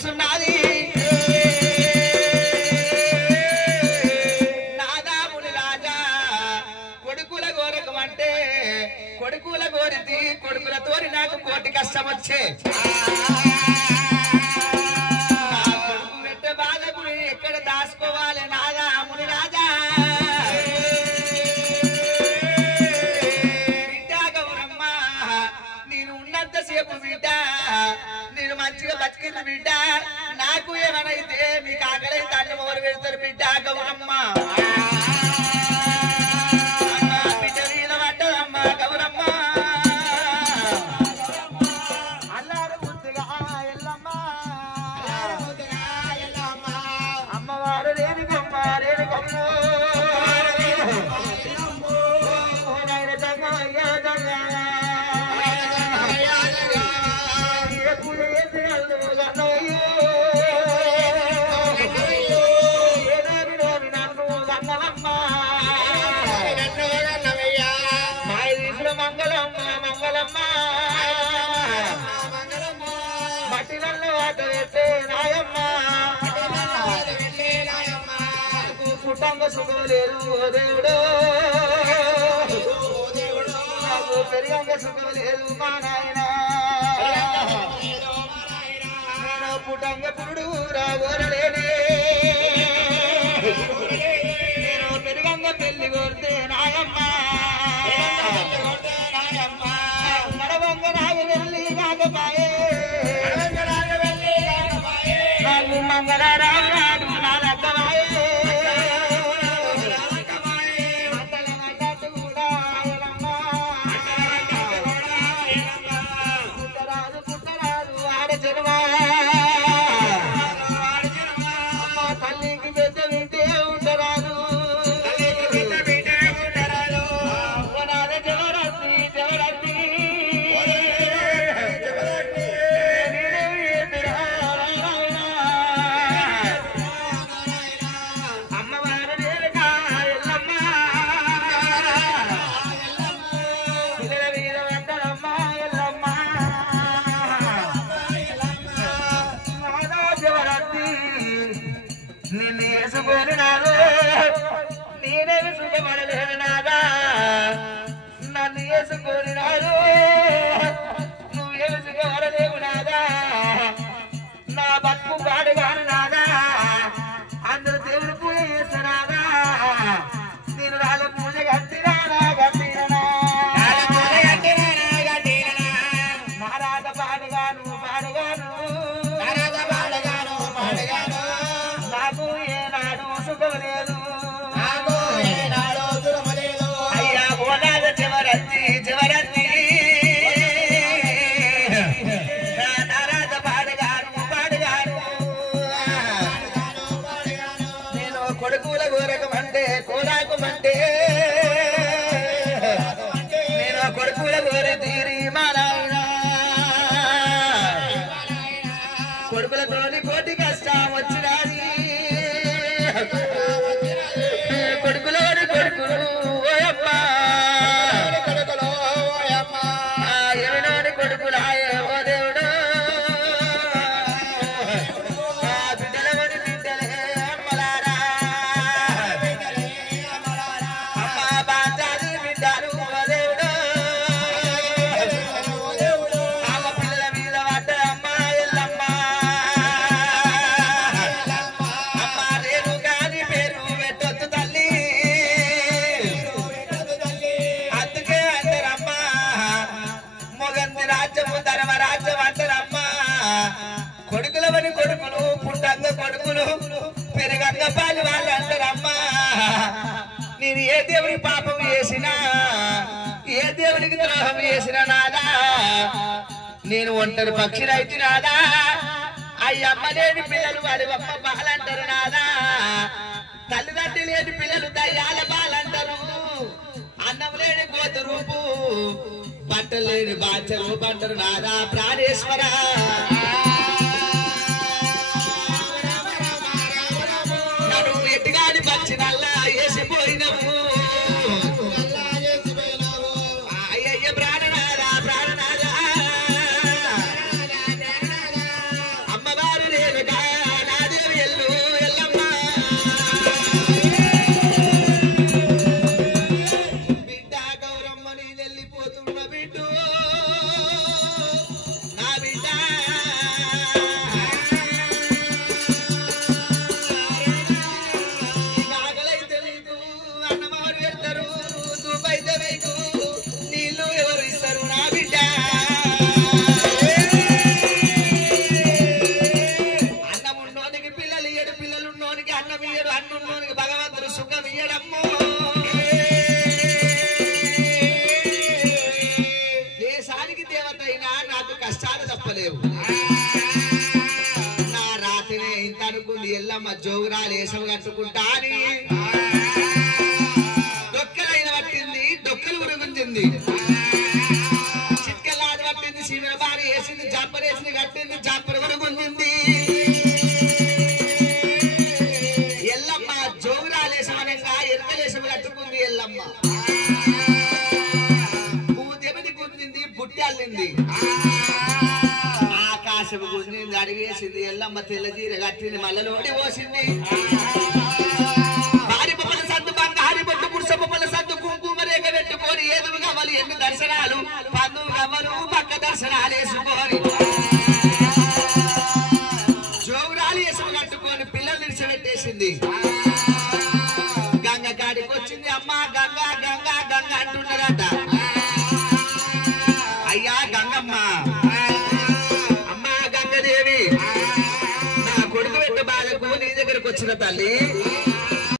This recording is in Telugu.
వస్తున్నది నాదాముని రాజా కొడుకుల గోరకమంటే కొడుకుల గోరితి కొడుకులతోని నాకు కోటి కష్టం వచ్చే కొడుకు పెట్ట బాధకు ఎక్కడ దాచుకోవాలి నాదాముని రాజా బిడ్డ గౌరమ్మ నేను ఉన్నంతసేపు బిడ్డ నేను మంచిగా బతికింది బిడ్డ నాకు ఏమనైతే మీకు ఆకలైతే అన్నం ఎవరు పెడతారు బిడ్డ గౌరమ్మ బిడ్డ మీద పడ్డదమ్మ గౌరమ్మ అల్లారు ముద్దుగా ఎల్లమ్మ అమ్మవారు రేణు కొమ్మ మట్టిలలో ఆట పెట్టే నాయమ్మ కుటుంబ సుఖం లేదు ఓ దేవుడు నాకు పెరిగంగ సుఖం లేదు మా నాయన నేను పుటంగ పురుడు రాగోరలేనే నేను పెరిగంగ పెళ్లి కోరితే నాయమ్మ నడవంగ నాగ వెళ్ళి నాగపాయే నాకు మంగళరాడు నాలక్కమాయే పుట్టరాదు పుట్టరాదు ఆడ జన్మ తల్లికి పెద్ద వింటే ఉండరాదు నిన్ను వేసుకొని నాదు నేనేమి సుఖపడలేను నాదా నన్ను వేసుకొని నాదు నువ్వేమి సుఖపడలేవు నాదా నా బతుకు పాడుగాను నాదా అందరూ దేవుడు పూజ చేస్తున్నాదా నేను వాళ్ళ పూజ కట్టినా కట్టినా నారాధ పాడుగాను పాడుగాను నాకు ఏనాడు సుఖం లేదు అయ్యా ఓనాద చివరత్తి చివరత్తి నారాధ పాడుగాను పాడుగాను నేను కొడుకుల గోరకమంటే కోరాకుమంటే నేను కొడుకుల గోరి తీరి మా నాయన కొడుకులతోని కోటి కష్టం వచ్చినది కొడుకులోని కొడుకులు ఓయమ్మ ఎవిలోని కొడుకులాయే ఓ దేవుడు బిడ్డలవని బిడ్డలే అమ్మలారా అమ్మ బాంచాది బిడ్డలు ఓ దేవుడు అమ్మ పిల్లల మీద పడ్డ అమ్మ ఎల్లమ్మ అమ్మ రేణు కాని పేరు పెట్టొద్దు తల్లి అందుకే అంటారమ్మ మొగంది రాజ్యము ధర్మ రాజ్యం అంటారమ్మ కొడుకులవని కొడుకులు పుట్టంగ కొడుకులు పెరగంగ పాలు వాళ్ళు అంటారమ్మ నేను ఏ దేవుని పాపం చేసినా ఏ దేవునికి ద్రోహం చేసినా నాదా నేను ఒంటరి పక్షి రైతు నాదా అయ్యమ్మ లేని పిల్లలు వాడి అమ్మ బాలంటారు నాదా తల్లిదండ్రి లేని పిల్లలు దయ్యాల బాలంటారు అన్నం లేని కోత రూపు బట్టలు లేని బాధ్య రూపు అంటారు నాదా ప్రాణేశ్వర నన్ను ఎట్టుగాని పచ్చి నల్లా వేసిపోయినవు అయ్యయ్య ప్రాణనాదా ప్రాణనాదా అమ్మవారు నేను జోగురాలు వేసవ కట్టుకుంటా అని డొక్కలైన పట్టింది, డొక్కలు ఉరుగుంది, చిక్కలాది పట్టింది, శివన బారి వేసింది, జాపరేసింది కట్టింది, జాపర ఉరుగుంది. ఎల్లమ్మ జోగురాలు వేసవనంగా ఎరకలేసవ కట్టుకుంది. ఎల్లమ్మ భూదేవిని గుంజింది, బుట్టి అల్లింది, ఆకాశం గుంజింది, అడిగేసింది. ఎల్లమ్మ తెల్ల జీర కట్టింది, మల్లలోడి పోసింది. భారీ బొమ్మల సద్దు బంగారి బొట్టు పురుష బొమ్మల సద్దు కుంకుమ రేఖ పెట్టుకొని ఏదువు కావాలి ఎన్ని దర్శనాలు పందు కవ్వలు పక్క దర్శనాలు వేసుకొని జోగురాలు వేసుకు కట్టుకొని పిల్లలు నిలిచిపెట్టేసింది. గంగ కాడికి వచ్చింది. అమ్మ గంగ గంగ గంగ అంటున్నారట. అయ్యా గంగమ్మ, అమ్మ గంగదేవి, నా కొడుకు పెట్టు బాధకు నీ దగ్గరకు వచ్చిన తల్లి